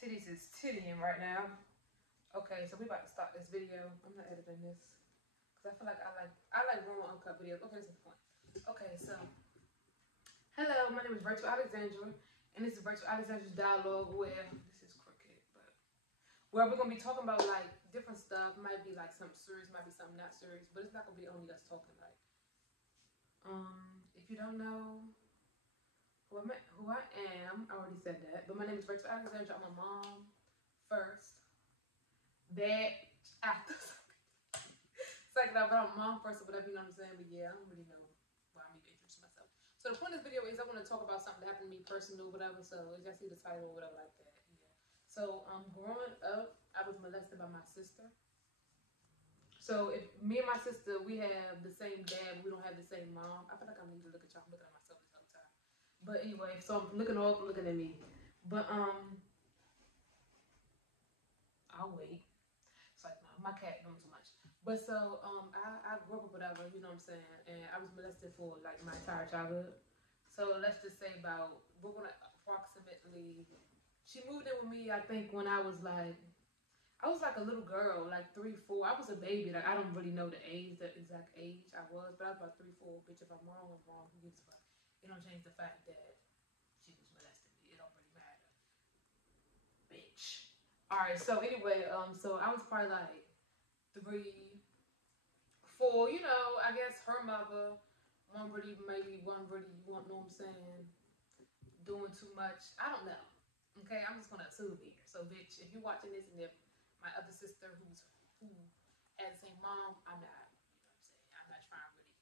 Titties is tittying right now. Okay, so we about to start this video. I'm not editing this because I feel like I like raw uncut videos. Okay, this is the point. Okay, so hello, my name is Virtual Alexandra, and this is Virtual Alexandra's dialogue where this is crooked, but where we're gonna be talking about like different stuff. Might be like something serious, might be something not serious, but it's not gonna be only us talking. Like, if you don't know who I am, I already said that, but my name is Virtual Alexandra. I'm a mom first. Bad after second, but I'm mom first or whatever, you know what I'm saying? But yeah, I don't really know why I'm even introducing myself. So the point of this video is I want to talk about something that happened to me personally or whatever. So as y'all see the title or whatever like that. Yeah. So growing up, I was molested by my sister. So if me and my sister, we have the same dad, but we don't have the same mom. I feel like I need to look at y'all. I'm looking at myself this whole time. But anyway, so I'm looking off, looking at me. But I'll wait. It's like, no, my cat doing too much. But so, I grew up with whatever, you know what I'm saying? And I was molested for like my entire childhood. So let's just say we're gonna approximately, she moved in with me, I think when I was like a little girl, like 3, 4. I was a baby, like I don't really know the exact age I was, but I was about 3, 4. Bitch, if I'm wrong, I'm wrong. Who gives a fuck? It don't change the fact that she was molesting me. It don't really matter. Bitch. Alright, so anyway, so I was probably like 3, 4, you know, I guess her mother, one really, know what I'm saying, doing too much. I don't know. Okay, I'm just gonna assume here. So bitch, if you're watching this and if my other sister who has the same mom, I'm not, you know what I'm saying? I'm not trying really.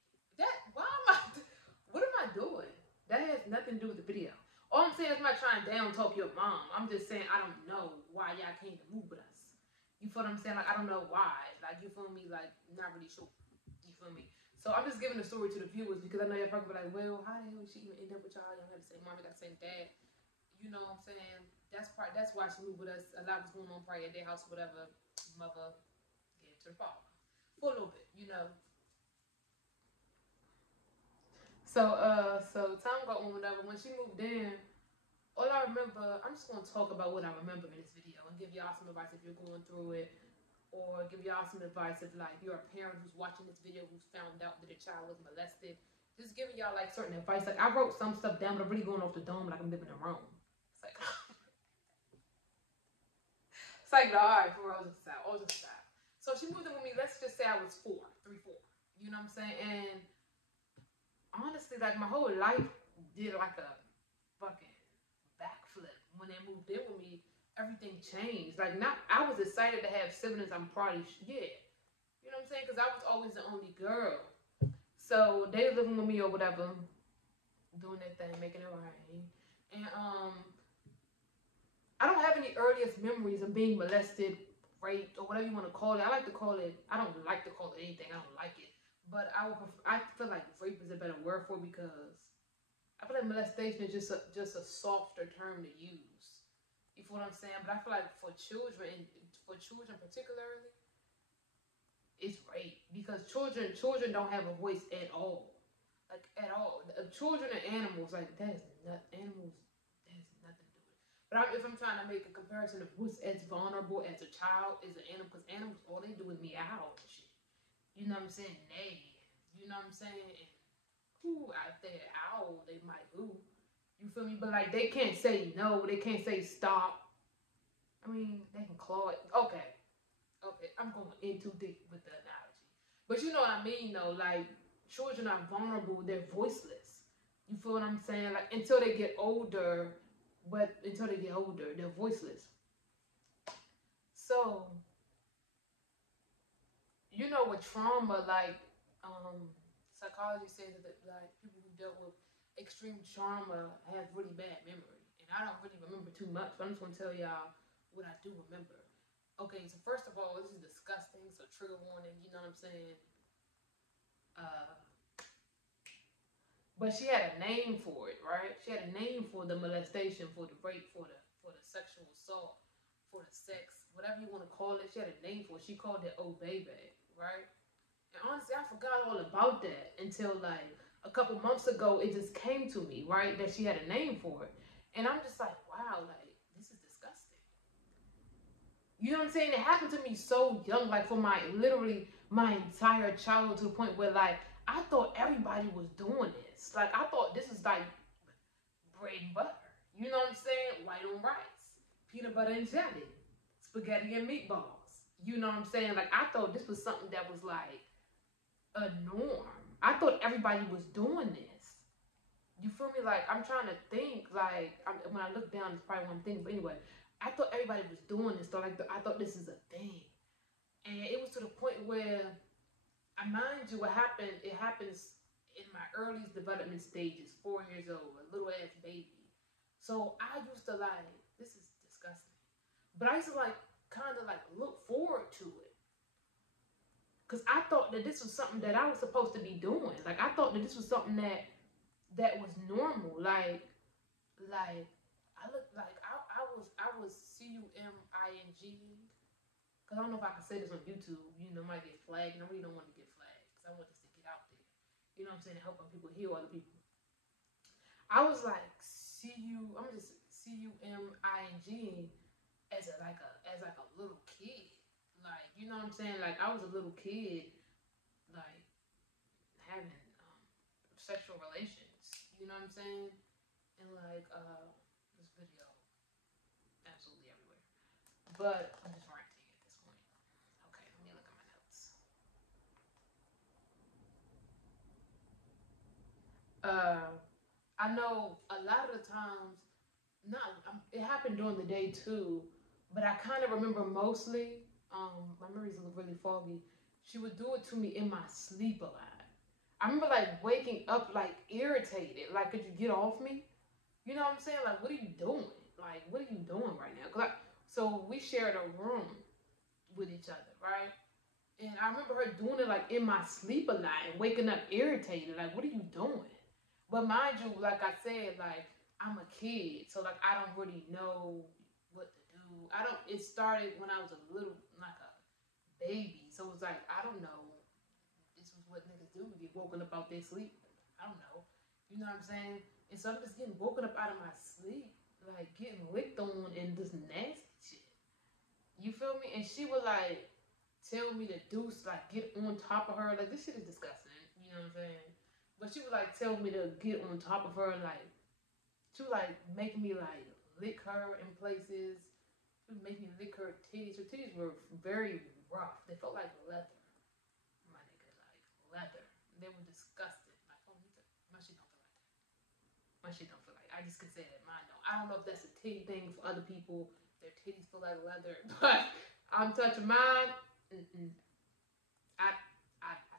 What am I doing? That has nothing to do with the video. All I'm saying is I'm not trying to down talk your mom. I'm just saying I don't know why y'all came to move with us. You feel what I'm saying? Like, I don't know why. Like, you feel me? Like, not really sure. You feel me? So I'm just giving the story to the viewers because I know y'all probably be like, well, how the hell did she even end up with y'all? Y'all got the same mom, you got the same dad. You know what I'm saying? That's why she moved with us. A lot was going on probably at their house, whatever. Mother gave to the father. For a little bit, you know. So time got on, whatever. When she moved in, all I remember, I'm just going to talk about what I remember in this video and give y'all some advice if you're going through it, or give y'all some advice if like you're a parent who's watching this video who's found out that a child was molested. Just giving y'all like certain advice. Like I wrote some stuff down, but I'm really going off the dome like I'm living in Rome. It's like, it's like, no, all right, for all just stop. So she moved in with me. Let's just say I was 3, 4. You know what I'm saying? And honestly, like my whole life did like a fucking backflip when they moved in with me. Everything changed. Like, I was excited to have siblings. I'm probably yeah, you know what I'm saying? Because I was always the only girl. So they living with me or whatever, doing their thing, making it rain. And I don't have any earliest memories of being molested, raped, or whatever you want to call it. I like to call it. I don't like to call it anything. I don't like it. But I feel like rape is a better word for it because I feel like molestation is just a softer term to use. You feel what I'm saying? But I feel like for children particularly, it's rape because children don't have a voice at all, like at all. Children and animals, like animals. That has nothing to do with it. But if I'm trying to make a comparison of what's as vulnerable as a child is an animal, because animals all they do is meow and shit. You know what I'm saying? Nay. You know what I'm saying? And who out there, owl, they might who. You feel me? But like they can't say no, they can't say stop. I mean, they can claw it. Okay. I'm going in too deep with the analogy. But you know what I mean though, like children are vulnerable, they're voiceless. You feel what I'm saying? Like until they get older, they're voiceless. So you know, with trauma, like psychology says that like people who dealt with extreme trauma have really bad memory, and I don't really remember too much. But I'm just gonna tell y'all what I do remember. Okay, so first of all, this is disgusting. So trigger warning. You know what I'm saying? But she had a name for it, right? She had a name for the molestation, for the rape, for the sexual assault, for the sex, whatever you want to call it. She had a name for it. She called it "Oh Baby," right? And honestly, I forgot all about that until like a couple months ago. It just came to me, right, that she had a name for it, and I'm just like, wow, like this is disgusting. You know what I'm saying? It happened to me so young, like for my literally my entire childhood, to the point where like I thought everybody was doing this. Like I thought this was like bread and butter. You know what I'm saying? White on rice, peanut butter and jelly, spaghetti and meatballs. You know what I'm saying? Like I thought this was something that was like a norm. I thought everybody was doing this. You feel me? Like I'm trying to think. Like when I look down, it's probably one thing. But anyway, I thought everybody was doing this. So like I thought this is a thing, and it was to the point where, I mind you, what happened? It happens in my earliest development stages, 4 years old, a little ass baby. So I used to like, this is disgusting, but I used to like kind of like look forward to it. Cause I thought that this was something that I was supposed to be doing. Like I thought that this was something that was normal. Like I looked like I was CUMING. Cause I don't know if I can say this on YouTube. You know, might get flagged, and I really don't want to get flagged. Cause I want this to get out there. You know what I'm saying? To help other people heal other people. I was like I'm just CUMING as a little kid. Like, you know what I'm saying? Like, I was a little kid, like, having sexual relations. You know what I'm saying? And, like, this video, absolutely everywhere. But I'm just ranting at this point. Okay, let me look at my notes. I know a lot of the times, it happened during the day, too, but I kind of remember mostly, my memories look really foggy. She would do it to me in my sleep a lot. I remember like waking up like irritated. Like, could you get off me? You know what I'm saying? Like, what are you doing? Like, what are you doing right now? So we shared a room with each other, right? And I remember her doing it like in my sleep a lot and waking up irritated. Like, what are you doing? But mind you, like I said, like I'm a kid, so like I don't really know what to do. It started when I was a little, like a baby. So it was like, I don't know. This was what niggas do. Get woken up out their sleep. I don't know. You know what I'm saying? And so I'm just getting woken up out of my sleep, like getting licked on and this nasty shit. You feel me? And she would like tell me to do, like get on top of her. Like this shit is disgusting. You know what I'm saying? But she would like tell me to get on top of her, like she would like make me like lick her in places. She would make me lick her titties. Her titties were very rough. They felt like leather. My nigga, like leather. They were disgusting. Like, oh, my shit don't feel like that. My shit don't feel like. I just can say that mine don't. I don't know if that's a titty thing for other people. Their titties feel like leather, but I'm touching mine. I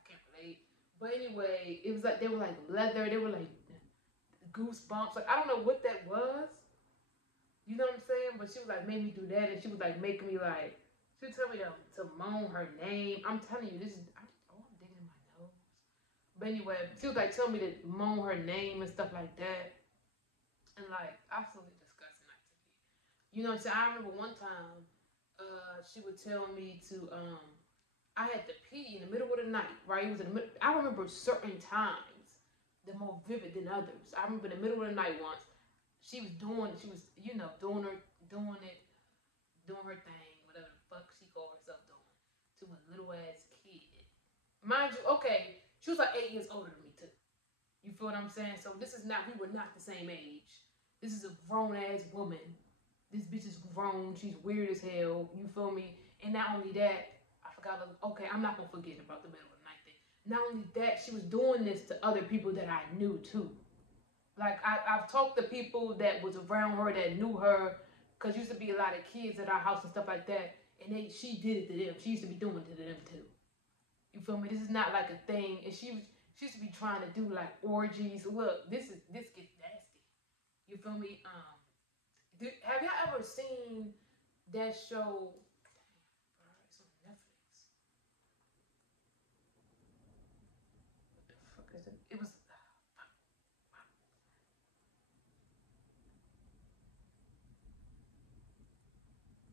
can't relate. But anyway, it was like they were like leather. They were like goosebumps. Like I don't know what that was. You know what I'm saying? But she was like, made me do that, and she was like making me like, she would tell me to moan her name. I'm telling you, this is, I'm digging in my nose. But anyway, she was like telling me to moan her name and stuff like that. And like, absolutely disgusting activity. You know what I'm saying? I remember one time, she would tell me to, I had to pee in the middle of the night, right? It was in the middle, I remember certain times, they're more vivid than others. I remember in the middle of the night once, she was, you know, doing her thing, whatever the fuck she called herself doing, to a little ass kid. Mind you, okay, she was like 8 years older than me too. You feel what I'm saying? So we were not the same age. This is a grown ass woman. This bitch is grown. She's weird as hell. You feel me? And not only that, I forgot. Okay, I'm not gonna forget about the middle of the night thing. Not only that, she was doing this to other people that I knew too. Like, I've talked to people that was around her that knew her, because used to be a lot of kids at our house and stuff like that, and she did it to them. She used to be doing it to them too. You feel me? This is not like a thing. And she used to be trying to do like orgies. Look, this gets nasty. You feel me? Have y'all ever seen that show? It's on Netflix. What the fuck is it? It was.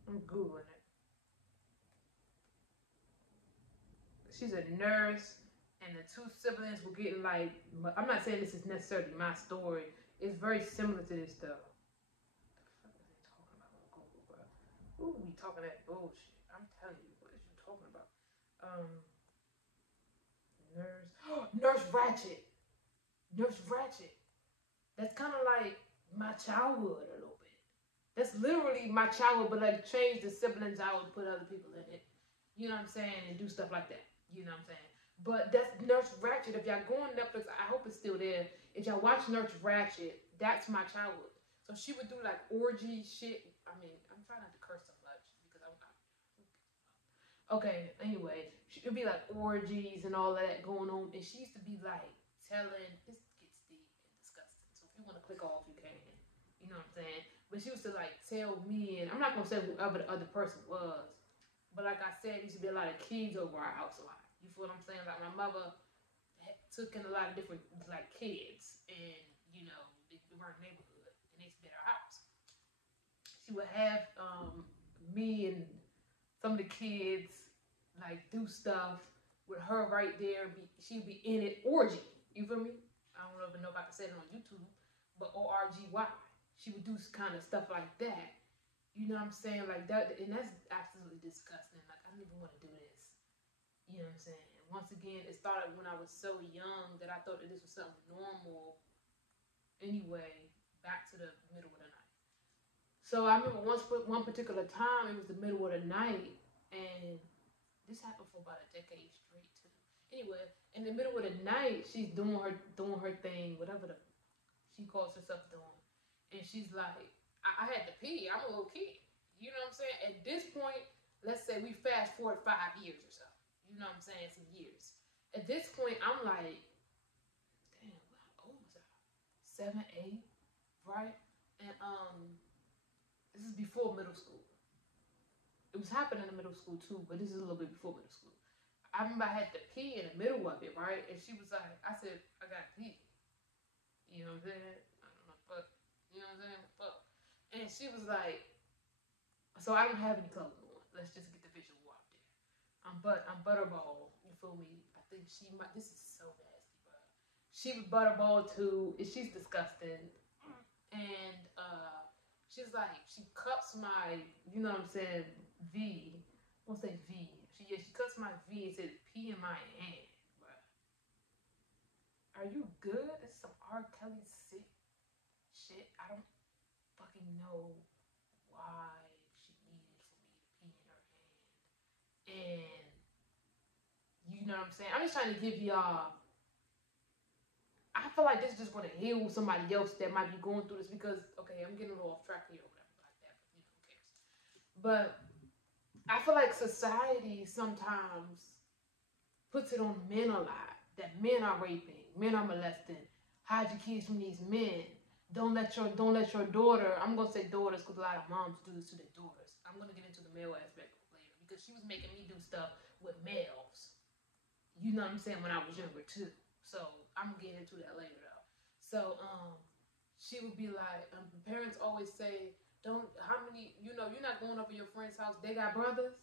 I'm Googling it. She's a nurse, and the two siblings were getting like, I'm not saying this is necessarily my story. It's very similar to this though. What the fuck are they talking about on Google, bro? Ooh, we talking that bullshit. I'm telling you, what is you talking about? Um, Nurse, Nurse Ratchet, Nurse Ratchet. That's kind of like my childhood a little bit. That's literally my childhood, but like change the siblings out and put other people in it. You know what I'm saying? And do stuff like that. You know what I'm saying? But that's Nurse Ratchet. If y'all go on Netflix, I hope it's still there. If y'all watch Nurse Ratchet, that's my childhood. So she would do like orgy shit. I mean, I'm trying not to curse so much because I'm not. Okay, anyway, she would be like orgies and all of that going on. And she used to be like telling, this gets deep and disgusting. So if you want to click off, you can. You know what I'm saying? But she used to like tell me, and I'm not gonna say whoever the other person was, but like I said, there used to be a lot of kids over our house a lot. You feel what I'm saying? Like my mother took in a lot of different like kids, and you know they were in the neighborhood, and they used to be at our house. She would have me and some of the kids like do stuff with her right there. She'd be in it orgy. You feel me? I don't even know if I can say it on YouTube, but ORGY. She would do kind of stuff like that. You know what I'm saying? Like that, and that's absolutely disgusting. Like I don't even want to do this. You know what I'm saying? And once again, it started when I was so young that I thought that this was something normal. Anyway, back to the middle of the night. So I remember one particular time, it was the middle of the night, and this happened for about a decade straight too. Anyway, in the middle of the night, she's doing her thing, whatever she calls herself doing, and she's like, I had to pee. I'm a little kid. You know what I'm saying? At this point, let's say we fast forward 5 years or so. You know what I'm saying? Some years. At this point, I'm like, damn, how old was I? 7, 8, right? And this is before middle school. It was happening in middle school too, but this is a little bit before middle school. I remember I had to pee in the middle of it, right? And she was like, I said, I got to pee. You know what I'm saying? I don't know, fuck. You know what I'm saying? Fuck. And she was like, so I don't have any clothes on. Let's just get the visual out there. I'm Butterball. You feel me? I think she might. This is so nasty, bro. She was Butterball too. She's disgusting. And she's like, she cups my, you know what I'm saying, V. I won't say V. She cuts my V and says P in my hand, bro. Are you good? This is some R. Kelly sick shit. I don't fucking know why she needed for me to pee in her hand. And you know what I'm saying? I'm just trying to give y'all, I feel like this just want to heal somebody else that might be going through this because, okay, I'm getting a little off track here or whatever like that, but you know, who cares? But I feel like society sometimes puts it on men a lot, that men are raping, men are molesting, hide your kids from these men. Don't let your daughter, I'm going to say daughters because a lot of moms do this to their daughters. I'm going to get into the male aspect later because she was making me do stuff with males. You know what I'm saying? When I was younger too. So I'm going to get into that later though. So she would be like, parents always say, how many, you know, you're not going over your friend's house. They got brothers.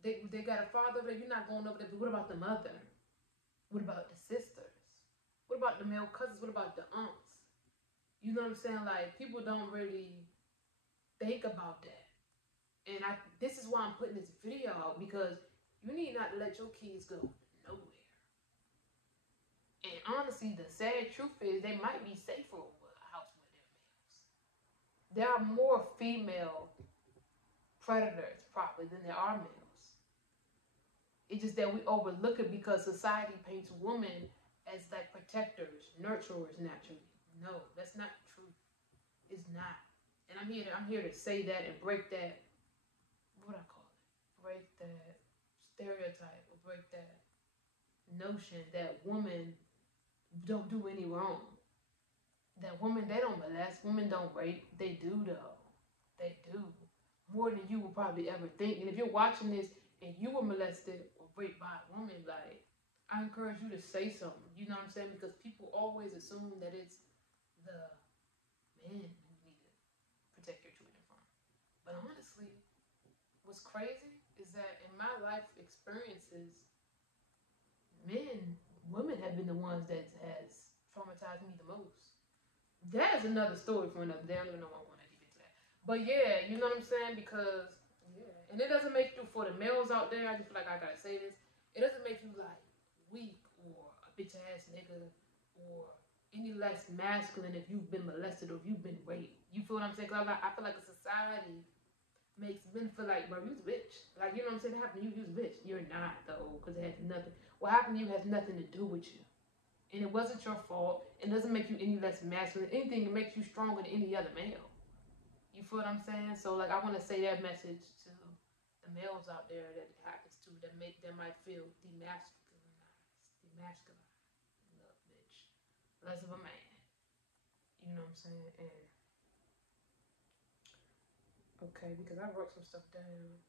They got a father, but you're not going over there. But what about the mother? What about the sisters? What about the male cousins? What about the aunts? You know what I'm saying? Like, people don't really think about that. And this is why I'm putting this video out, because you need not to let your kids go nowhere. And honestly, the sad truth is they might be safer over a house where they're males. There are more female predators probably than there are males. It's just that we overlook it because society paints women as like protectors, nurturers naturally. No, that's not true. It's not. And I'm here to say that and break that, what I call it? Break that stereotype or break that notion that women don't do any wrong. That women, they don't molest, women don't rape. They do though. They do. More than you will probably ever think. And if you're watching this and you were molested or raped by a woman, like, I encourage you to say something. You know what I'm saying? Because people always assume that it's the men you need to protect your children from. But honestly, what's crazy is that in my life experiences, women have been the ones that has traumatized me the most. That is another story for another day. I don't even know why I want to get into that. But yeah, you know what I'm saying? Because And it doesn't make you, for the males out there, I just feel like I gotta say this, it doesn't make you like weak or a bitch ass nigga or any less masculine if you've been molested or if you've been raped. You feel what I'm saying? Cause I feel like a society makes men feel like, bro, you's a bitch. Like, you know what I'm saying? It happened to you, you's a bitch. You're not, though, because it has nothing. What happened to you has nothing to do with you. And it wasn't your fault. It doesn't make you any less masculine. Anything, it makes you stronger than any other male. You feel what I'm saying? So, like, I want to say that message to the males out there that it happens to, that might feel demasculinized. Look, bitch. Less of a man. You know what I'm saying? And okay, because I wrote some stuff down.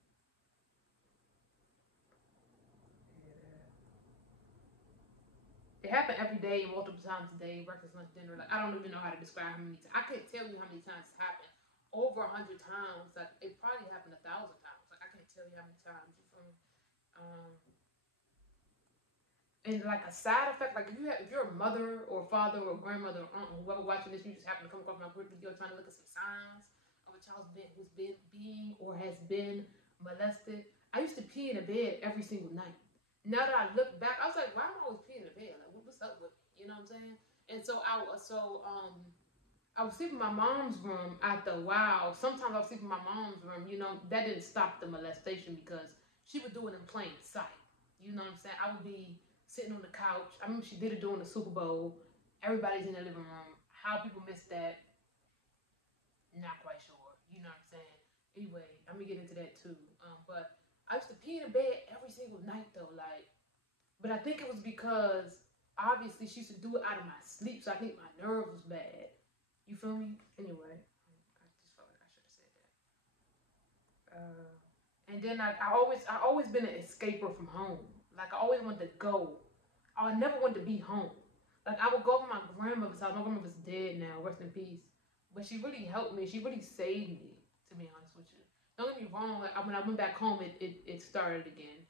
It happened every day, multiple times a day, breakfast, lunch, dinner. Like, I don't even know how to describe how many times. I can't tell you how many times it's happened. Over 100 times. Like, it probably happened 1,000 times. Like, I can't tell you how many times. You feel me? And like a side effect, like if you're a mother or father or grandmother or aunt or whoever watching this, you just happen to come across my group video trying to look at some signs of a child who's been being or has been molested. I used to pee in the bed every single night. Now that I look back, I was like, why am I always peeing in the bed? Like, what's up with me? You know what I'm saying? And so I would sleep in my mom's room after a while. Sometimes I would sleep in my mom's room. You know, that didn't stop the molestation because she would do it in plain sight. You know what I'm saying? I would be sitting on the couch. I remember she did it during the Super Bowl. Everybody's in the living room. How people missed that, not quite sure. You know what I'm saying? Anyway, I'm gonna get into that too. But I used to pee in the bed every single night though, like. But I think it was because obviously she used to do it out of my sleep, so I think my nerves was bad. You feel me? Anyway, I just felt like I should have said that. And then I always been an escaper from home. Like I always wanted to go. I never wanted to be home. Like I would go to my grandmother's house. My grandmother's dead now, rest in peace. But she really helped me. She really saved me, to be honest with you. Don't get me wrong. Like when I went back home, it started again.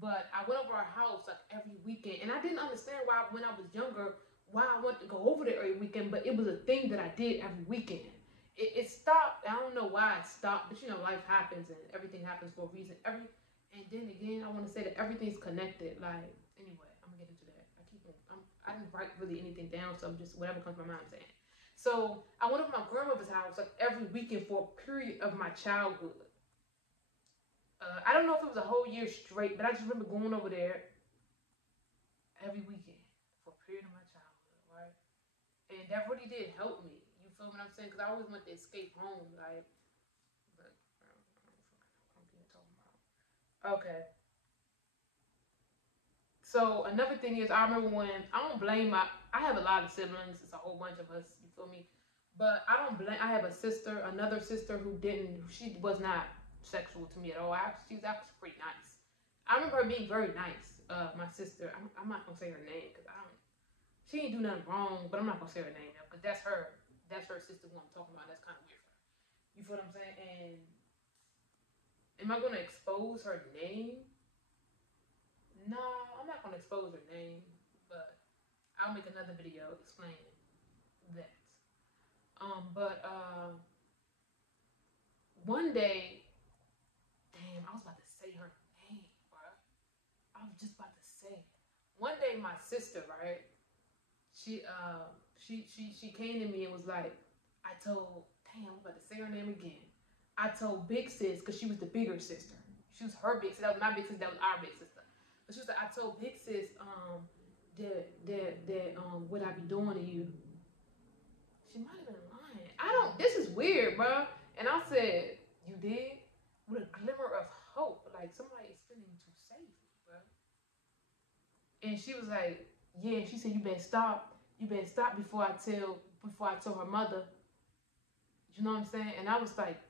But I went over her house like every weekend, and I didn't understand why when I was younger why I wanted to go over there every weekend. But it was a thing that I did every weekend. It stopped. I don't know why it stopped, but you know, life happens and everything happens for a reason. And then again, I want to say that everything's connected. Like anyway, I'm gonna get into that. I didn't write really anything down, so I'm just whatever comes to my mind I'm saying. So I went over to my grandmother's house like every weekend for a period of my childhood. I don't know if it was a whole year straight, but I just remember going over there every weekend for a period of my childhood, right? And that really did help me. You feel what I'm saying? Because I always wanted to escape home, like. But okay. So another thing is, I remember when I don't blame I have a lot of siblings. It's a whole bunch of us. You feel me? But I don't blame. I have another sister she was not sexual to me at all. She's actually pretty nice. I remember her being very nice. My sister, I'm not gonna say her name because she ain't do nothing wrong, but I'm not gonna say her name now because that's her sister who I'm talking about. That's kind of weird for her. You feel what I'm saying? And am I gonna expose her name? No, I'm not gonna expose her name, but I'll make another video explaining that. But one day. Damn, I was about to say her name, bro. I was just about to say it. One day, my sister, right? She came to me and was like, I'm about to say her name again. I told Big Sis, because she was the bigger sister. She was her big sister. That was my big sister. That was our big sister. But she was like, I told Big Sis, what I be doing to you. She might have been lying. This is weird, bro. And I said, you did? With a glimmer of hope, like somebody is feeling to save me, bro. And she was like, yeah. She said, you better stop before I tell her mother. You know what I'm saying? And I was like,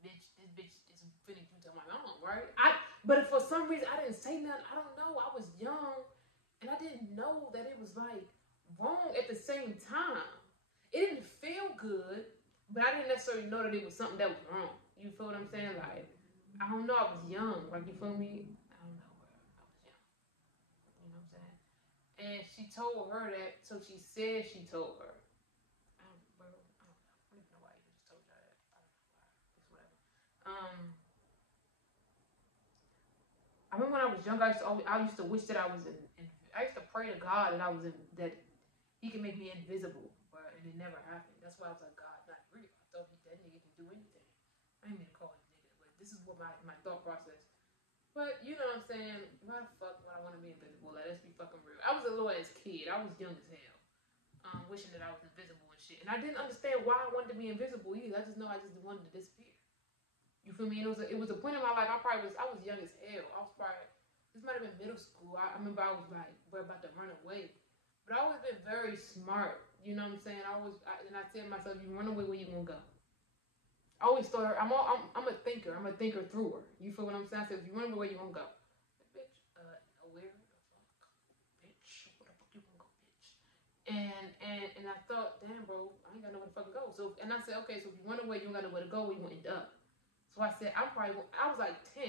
bitch, this bitch is feeling to tell my mom, right? But for some reason I didn't say nothing. I don't know. I was young, and I didn't know that it was like wrong at the same time. It didn't feel good, but I didn't necessarily know that it was something that was wrong. You feel what I'm saying? Like, I don't know. I was young. Like, you feel me? I don't know. I was young. You know what I'm saying? And she told her that. So she said she told her. I don't know. I don't even know why I even just told her that. I don't know why. It's whatever. I was younger, I used to wish that I was I used to pray to God that that He can make me invisible, but and it never happened. That's why I was like, God, not real. I thought that nigga can do anything. I ain't mean to call him nigga, but this is what my thought process. But you know what I'm saying? Why the fuck would I want to be invisible? Like, let's be fucking real. I was a little ass kid. I was young as hell. Wishing that I was invisible and shit. And I didn't understand why I wanted to be invisible either. I just know I just wanted to disappear. You feel me? And it was a point in my life. I was young as hell. This might have been middle school. I remember I was like, we're about to run away. But I always been very smart. You know what I'm saying? And I said to myself, you run away, where you gonna go? I always thought I'm a thinker. I'm a thinker through her. You feel what I'm saying? I said, if you run away, where you gonna go? Bitch, nowhere the fuck, bitch. Where the fuck you gonna go, bitch? And I thought, damn, bro, I ain't got nowhere to fucking go. So, and I said, okay, so if you run away, you don't got nowhere to go. Where you gonna end up? So I said, I was like 10.